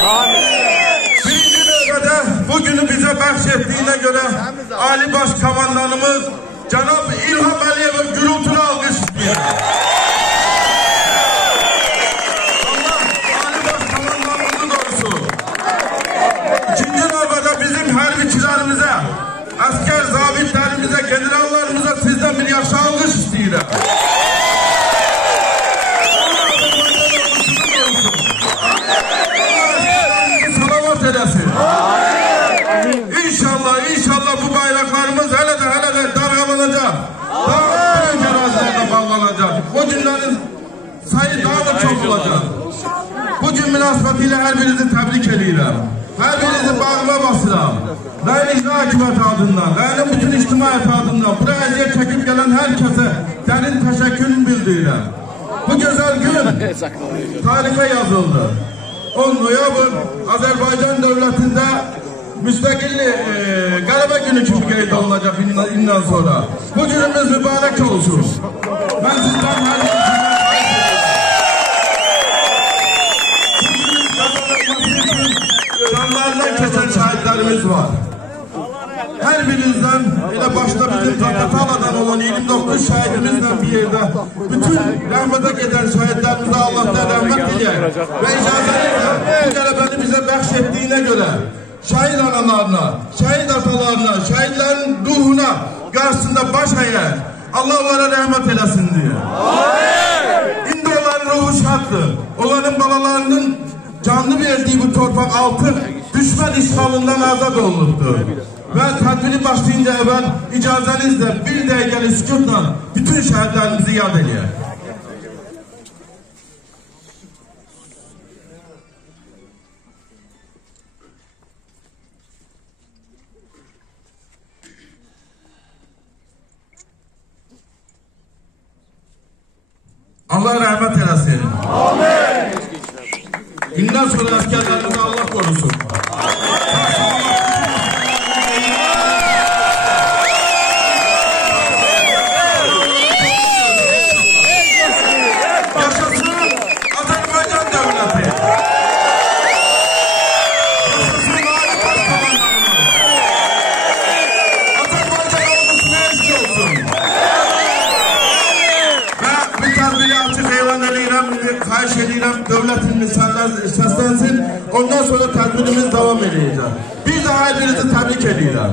Birinci növbədə bugünü bizə bəxş etdiyinə görə Ali Baş Komandanımız Cənab İlham Əliyevə gürültülü alqış istəyir. Allah Ali Baş Komandanımızı qorusun. İkinci növbədə bizim hərbiçilərimizə, əskər zabitlərimizə, generallarımıza sizdən bir yaxşı alqış istəyirəm. İnşallah bu bayraklarımız hele de dalgalanacak. Daha büyük arazilerde bağlanacak. O günlerin sayı daha da çok olacak. Bugün münasebetiyle her birinizi tebrik ediyorum. Her birinizi bağrıma basıram. Rəyin icra hakimiyyəti adından, rəyin bütün ictimaiyyət adından buraya əziyyət çekip gelen herkese dərin təşəkkürünü bildirirəm. Bu güzel gün tarife yazıldı. 10 noyabr Azərbaycan dövlətində müstakilli qələbə günü kimi qeyd olunacaq indən sonra. Bu günümüz mübarək olsun. Ben sizden her canlarından keçen şahitlerimiz var. Her birinizden ile başta bizim Zaqataladan olan 29 şahidimizle bir yerde bütün rahmete giden şahitlerimize Allah'tan rahmet dileyek. Ve icazetle bu qələbəni bize bəxş ettiğine göre şahit analarına, şahit atalarına, şahitlerin ruhuna karşısında baş eğer Allah onlara rahmet eylesin diye. İndi onların ruhu şaddır. Onların balalarının canlı verdiği bu torpak altı düşman işgalından azad olunubdur. Ve tedbiri başlayınca evvel icazenizle bir dakikalık sükutla bütün şehitlerimizi yad edeyim. Allah rahmet eylesin. Amin. İnden sonra askerlerimizi Allah korusun. Yaşasın Azerbaycan devleti. Yaşasın Ali Baş Komandanımız. Azerbaycan ordusuna eşit olsun. Ve bir tedbiri açık elan edirəm, xahiş edirəm, devletin misallar səslənsin. Ondan sonra tedbirimiz devam edəcək. Bir daha her birinizi tebrik edirəm.